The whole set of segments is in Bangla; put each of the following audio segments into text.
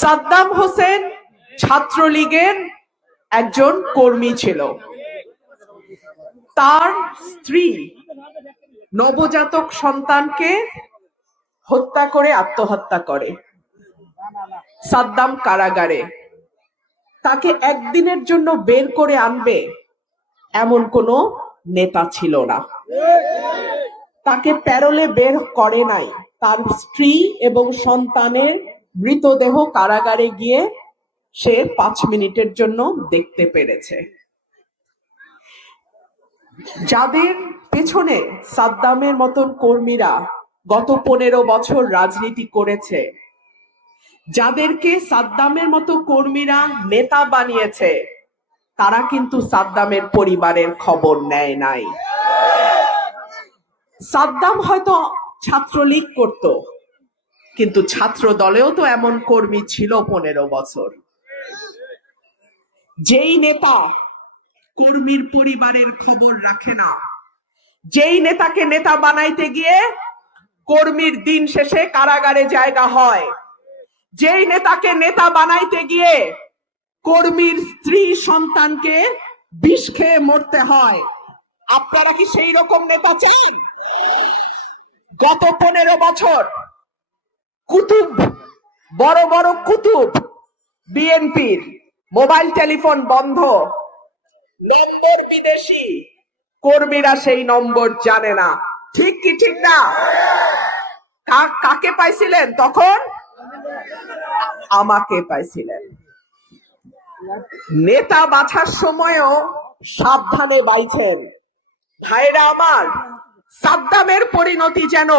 সাদ্দাম হোসেন ছাত্রলীগের একজন কর্মী ছিল। তার স্ত্রী নবজাতক সন্তানকে হত্যা করে আত্মহত্যা করে। সাদ্দাম কারাগারে। তাকে একদিনের জন্য বের করে আনবে এমন কোনো নেতা ছিল না। তাকে প্যারোলে বের করে নাই। তার স্ত্রী এবং সন্তানের মৃতদেহ কারাগারে গিয়ে সে 5 মিনিটের জন্য দেখতে পেরেছে। যাদের পেছনে সাদ্দামের মতন কর্মীরা গত 15 বছর রাজনীতি করেছে, যাদেরকে সাদ্দামের মতো কর্মীরা নেতা বানিয়েছে, তারা কিন্তু সাদ্দামের পরিবারের খবর নেয় নাই। সাদ্দাম হয়তো ছাত্রলীগ করত, কিন্তু ছাত্র দলেও তো এমন কর্মী ছিল 15 বছর। যেই নেতা কর্মীর পরিবারের খবর রাখে না, যেই নেতাকে নেতা বানাইতে গিয়ে কর্মীর দিন শেষে কারাগারে জায়গা হয়, যেই নেতাকে নেতা বানাইতে গিয়ে কর্মীর স্ত্রী সন্তানকে বিষ খেয়ে মরতে হয়, আপনারা কি সেই রকম নেতা চান? গত 15 বছর কুতুব, বড় বড় কুতুব বিএনপির মোবাইল টেলিফোন বন্ধ, নম্বর বিদেশি, কর্মীরা সেই নম্বর জানে না। ঠিক কি ঠিক না? কাকে পাইছিলেন তখন? আমাকে পাইছিলেন। নেতা বাছার সময়ও সাবধানে বাইছেন। ভাইরা আমার, সাদ্দামের পরিণতি যেন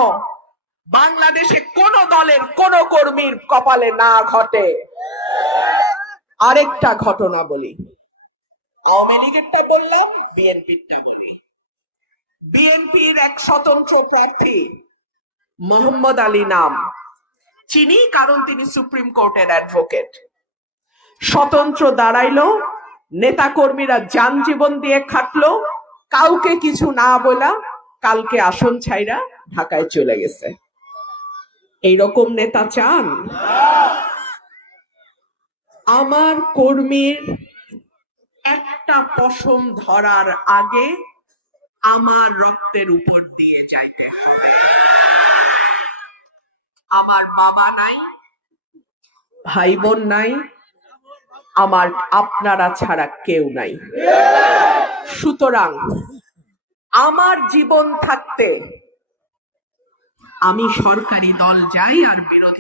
বাংলাদেশে কোন দলের কোন কর্মীর কপালে না ঘটে। আরেকটা ঘটনা বলি, আওয়ামী লীগেরটা বললাম, বিএনপিরটা বলি। বিএনপির এক স্বতন্ত্র প্রার্থী মোহাম্মদ আলী নাম, চিনি কারণ তিনি সুপ্রিম কোর্টের অ্যাডভোকেট। স্বতন্ত্র দাঁড়াইলো, নেতা কর্মীরা যান জীবন দিয়ে খাটলো, কাউকে কিছু না বলা, কালকে আসন ছাইরা ঢাকায় চলে গেছে। এইরকম নেতা চান? আমার কর্মীর একটা পশম ধরার আগে আমার রক্তের উপর দিয়ে যাইতে হবে। আমার বাবা নাই, ভাই বোন নাই, আমার আপনারা ছাড়া কেউ নাই। সুতরাং আমার জীবন থাকতে আমি সরকারি দল যাই আর বিরোধী